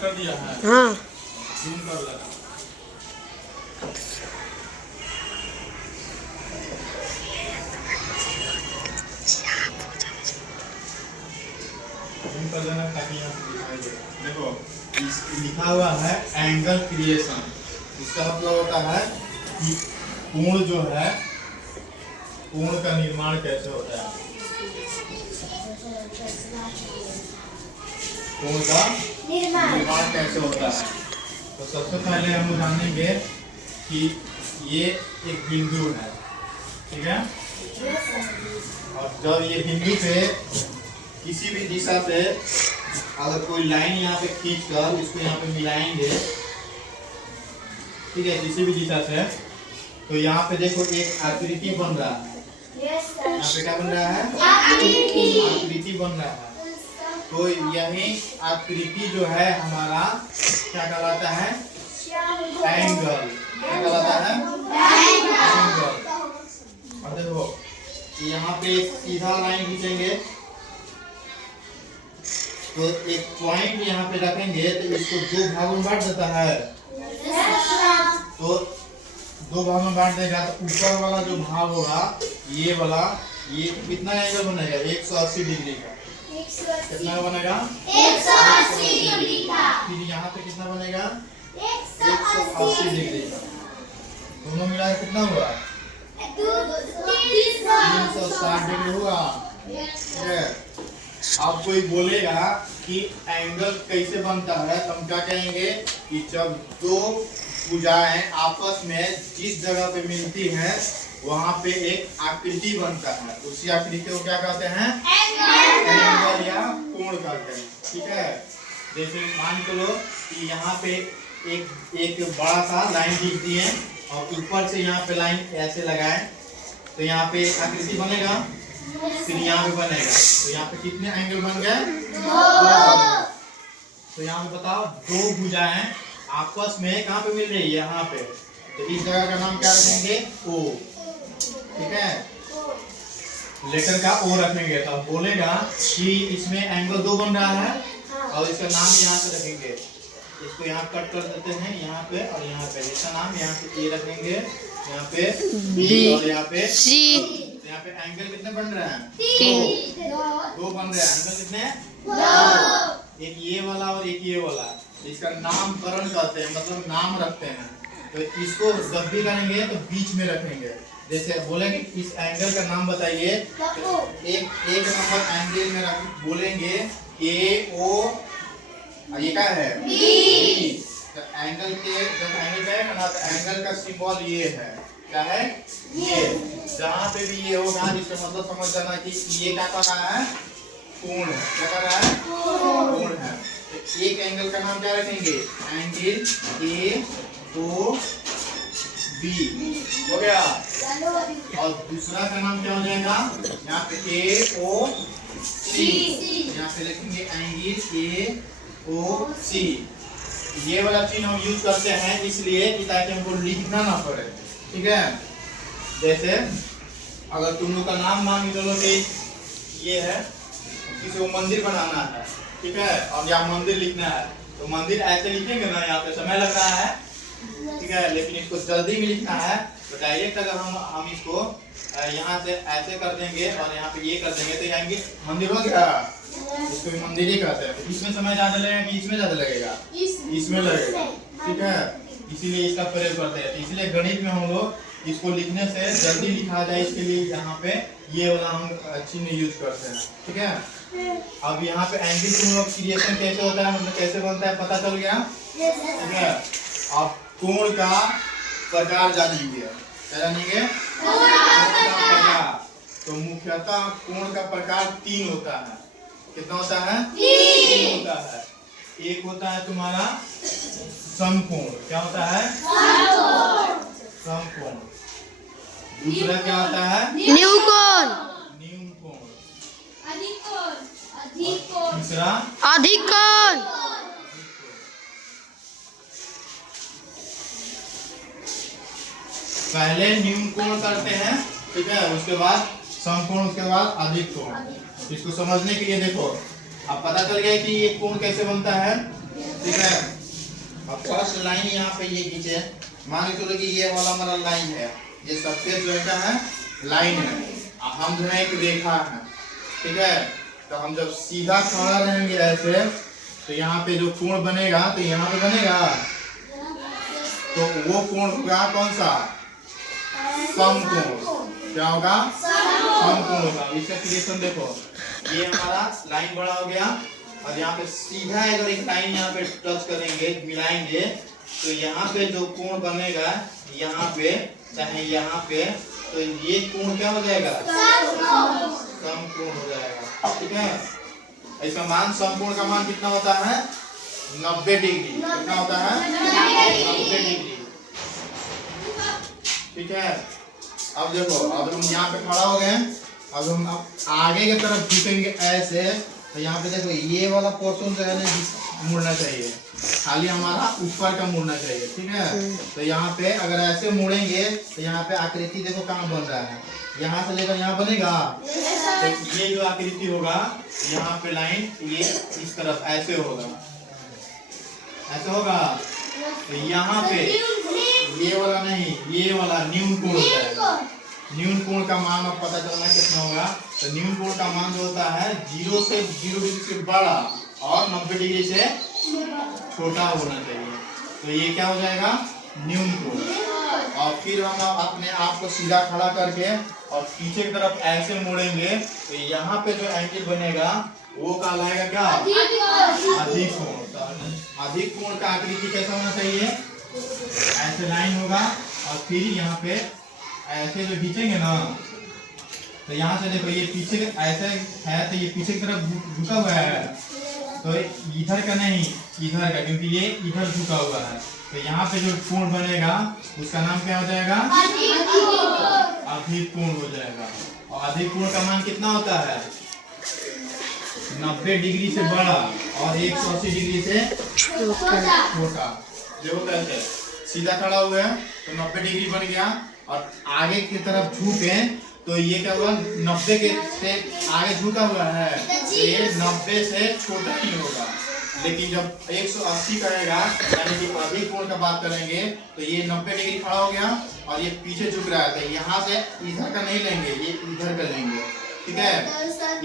कर दिया है। हाँ जूम कर लगा। जूम कर देना ताकि यहाँ पे दिखाई दे। देखो लिखा हुआ है एंगल क्रिएशन। इसका मतलब होता है कि कोण जो है, कोण का निर्माण कैसे होता है, कोण का निर्माण कैसे होता है। तो सबसे पहले हम जानेंगे कि ये एक बिंदु है, ठीक है। और जब ये बिंदु पे किसी भी दिशा से अगर कोई लाइन यहाँ पे खींच कर इसको यहाँ पे मिलाएंगे, ठीक है, किसी भी दिशा से, तो यहाँ पे देखो एक आकृति बन रहा है। यहाँ पे क्या बन रहा है? आकृति बन रहा है। तो यही आकृति जो है हमारा क्या कहलाता है? एंगल। क्या कहलाता है? एंगल। और देखो यहाँ पे एक सीधा लाइन खींचेंगे तो एक पॉइंट यहाँ पे रखेंगे तो इसको दो भागों में बांट देता है। तो दो भागों में बांट देगा तो ऊपर वाला जो भाग होगा ये वाला, ये कितना एंगल बनेगा? 180 डिग्री का। कितना बनेगा? 180 डिग्री का। फिर यहाँ पे कितना बनेगा? 180 डिग्री का। दोनों मिला के कितना हुआ? 360 डिग्री हुआ। ठीक है। अब कोई बोलेगा कि एंगल कैसे बनता है तो हम क्या कहेंगे कि जब दो भुजाएं आपस में जिस जगह पे मिलती हैं वहां पे एक आकृति बनता है, उसी आकृति को क्या कहते हैं? एंगल या कोण कहते हैं। ठीक है। जैसे मान के लो कि यहाँ पे एक बड़ा सा लाइन खींचती है और ऊपर से यहाँ पे लाइन ऐसे लगाए तो यहाँ पे आकृति बनेगा, फिर यहाँ पे बनेगा। तो यहाँ पे कितने एंगल बन गए? 2। तो यहाँ पे बताओ दो भुजाएं आपस में कहाँ पे मिल रही है? यहाँ पे। तो इस जगह का नाम क्या रखेंगे? O। ठीक है। लेटर का O रखेंगे तो बोलेगा कि इसमें एंगल 2 बन रहा है और इसका नाम यहाँ पे रखेंगे। इसको यहाँ कट कर देते हैं यहाँ पे और यहाँ पे। इसका नाम यहाँ पे A रखेंगे, यहाँ पे B और यहाँ पे C। यहाँ पे एंगल कितने बन रहे हैं? 2 बन रहे हैं। एंगल कितने? 2। एक ये वाला और एक ये वाला। इसका नामकरण करते हैं, मतलब नाम रखते हैं। तो इसको जब भी करेंगे तो बीच में रखेंगे। जैसे बोलेंगे इस एंगल का नाम बताइए तो एक नंबर एंगल में बोलेंगे AO, ये क्या है? B। तो एंगल के जब एंगल कहेगा ना तो एंगल का सिंबल ये है। क्या है? ये। जहाँ पे भी ये होगा इसका मतलब समझ जाना कि ये क्या कर रहा है? कोण है। क्या कर रहा है? कोण है। तो एक एंगल का नाम क्या रखेंगे? एंगल AOB हो गया। और दूसरा का नाम क्या हो जाएगा? यहाँ पे AOC। यहाँ पे लिखेंगे एंगल AOC। ये वाला चिन्ह हम यूज करते हैं इसलिए कि ताकि हमको लिखना ना पड़े। ठीक है। जैसे अगर तुम लोग का नाम मान लो कि ये है, किसी को मंदिर बनाना है, ठीक है, और यहाँ मंदिर लिखना है तो मंदिर ऐसे लिखेंगे ना, यहाँ पे समय लग रहा है, ठीक है। लेकिन इसको जल्दी में लिखना है तो डायरेक्ट अगर हम इसको यहाँ से ऐसे कर देंगे और यहाँ पे ये कर देंगे तो यहाँ मंदिर हो गया। इसको भी मंदिर ही कहते हैं। तो इसमें समय ज्यादा लगेगा कि इसमें ज्यादा लगेगा? इसमें लगेगा। ठीक है। इसीलिए इसका प्रयोग करते हैं। तो इसलिए गणित में हम लोग इसको लिखने से जल्दी लिखा जाए इसके लिए यहाँ पे ये वाला हम चिन्ह यूज करते हैं। ठीक है। अब यहाँ पे एंगल तुम लोग क्रिएशन कैसे होता है, मतलब कैसे बनता है, पता चल गया? ठीक है। अब कोण का प्रकार जानेंगे। क्या जानेंगे? तो मुख्यतः कोण का प्रकार 3 होता है। कितना होता है? 3 होता है। एक होता है तुम्हारा समकोण। क्या होता है? समकोण। दूसरा क्या होता है? न्यूकोण। न्यूकोण। अधिक कोण। तीसरा अधिकोण। पहले न्यूकोण करते हैं, ठीक है, उसके बाद समकोण, उसके बाद अधिक कोण। इसको समझने के लिए देखो, अब पता चल गया कि ये कोण कैसे बनता है, ठीक है। अब फर्स्ट लाइन यहाँ पे ये खींचे, मान के चलो कि ये वाला हमारा लाइन है, ये सरफेस जो है क्या है, लाइन है। अब हम जो है एक रेखा है, ठीक है। तो हम जब सीधा खड़ा रहेंगे ऐसे, तो यहाँ पे जो कोण बनेगा, तो यहाँ पे बनेगा, तो वो कोण होगा कौन सा, समकोण। क्या होगा, समकोण होगा। इसका क्रिएशन देखो, ये हमारा लाइन बड़ा हो गया, और यहाँ पे सीधा अगर एक लाइन यहाँ पे टच करेंगे, मिलाएंगे, तो यहाँ पे जो कोण बनेगा, यहाँ पे चाहे यहाँ पे, तो ये कोण क्या हो जाएगा, समकोण हो जाएगा, ठीक है। इसका मान, समकोण का मान कितना होता है, 90 डिग्री। कितना होता है, 90 डिग्री, ठीक है। अब देखो, अब हम यहाँ पे खड़ा हो गए, अब हम आगे की तरफ झुकेंगे ऐसे, तो यहाँ पे देखो ये वाला पोर्शन जो है ना मुड़ना चाहिए, खाली हमारा ऊपर का मुड़ना चाहिए, ठीक है। तो यहाँ पे अगर ऐसे मुड़ेंगे, तो यहाँ पे आकृति देखो कहाँ बन रहा है, यहाँ से लेकर यहाँ बनेगा, तो ये जो आकृति होगा, यहाँ पे लाइन ये इस तरफ ऐसे होगा, ऐसे होगा। तो यहाँ पे ये वाला नहीं, ये वाला न्यून कोण हो जाएगा। न्यून कोण का मान अब पता चलना कितना होगा, तो न्यून कोण का मान जो होता है 0 डिग्री से बड़ा और 90 डिग्री से छोटा होना चाहिए। तो ये क्या हो जाएगा, न्यून कोण। और फिर हम अपने आप को सीधा खड़ा करके और पीछे की तरफ ऐसे मोड़ेंगे, तो यहाँ पे जो एंगल बनेगा वो कहलाएगा क्या, अधिक कोण। अधिक कोण का आकृति कैसा होना चाहिए, ऐसे लाइन होगा, और फिर यहाँ पे ऐसे जो खींचेंगे ना, तो यहाँ से देखो ये पीछे ऐसे है, तो ये पीछे की तरफ झुका हुआ है, तो इधर का नहीं, इधर का, क्योंकि ये इधर झुका हुआ है। तो यहाँ पे जो कोण बनेगा उसका नाम क्या हो जाएगा, अधिक कोण हो जाएगा। और अधिक कोण का मान कितना होता है, 90 डिग्री से बड़ा और 180 डिग्री से छोटा। देखो कैसे सीधा खड़ा हुआ है, तो 90 डिग्री बन गया, और आगे की तरफ झुके, तो ये क्या हुआ, 90 के से आगे झुका हुआ है, तो ये 90 से छोटा ही होगा। लेकिन जब 180 करेगा, यानी कि अधिक कोण का बात करेंगे, तो ये 90 डिग्री खड़ा हो गया और ये पीछे झुक रहा है, तो यहाँ से इधर का नहीं लेंगे, ये इधर का लेंगे, ठीक है।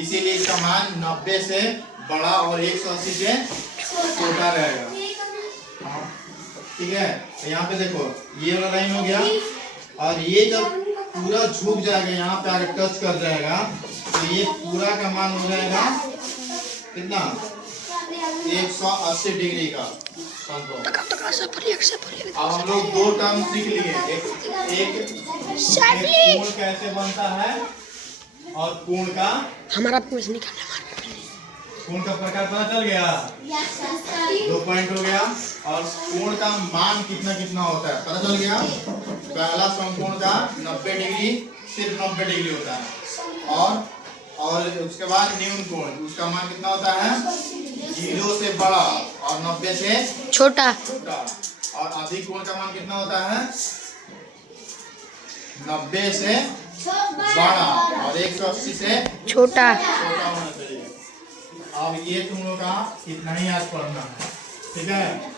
इसीलिए इसका मान 90 से बड़ा और 180 से छोटा रहेगा, ठीक है। तो यहाँ पे देखो ये वाला लाइन हो गया, और ये जब पूरा झुक जाएगा, यहाँ पे आगे टच कर जाएगा, तो ये पूरा का मान हो जाएगा कितना, 180 डिग्री का समकोण। अब हम लोग दो टर्म सीख लिए, एक कोण कैसे बनता है, और कोण का, हमारा पूछ निकालना, कोण का प्रकार पता चल गया, 2 पॉइंट हो गया। और कोण का मान कितना कितना होता है पता चल गया। पहला समकोण का 90 डिग्री, सिर्फ 90 डिग्री होता है, और उसके बाद न्यून कोण, उसका मान कितना होता है, 0 से बड़ा और 90 से छोटा। और अधिक कोण का मान कितना होता है, 90 से बड़ा और 180 से छोटा। होना चाहिए। अब ये तुम लोग का इतना ही याद पढ़ना है, ठीक है।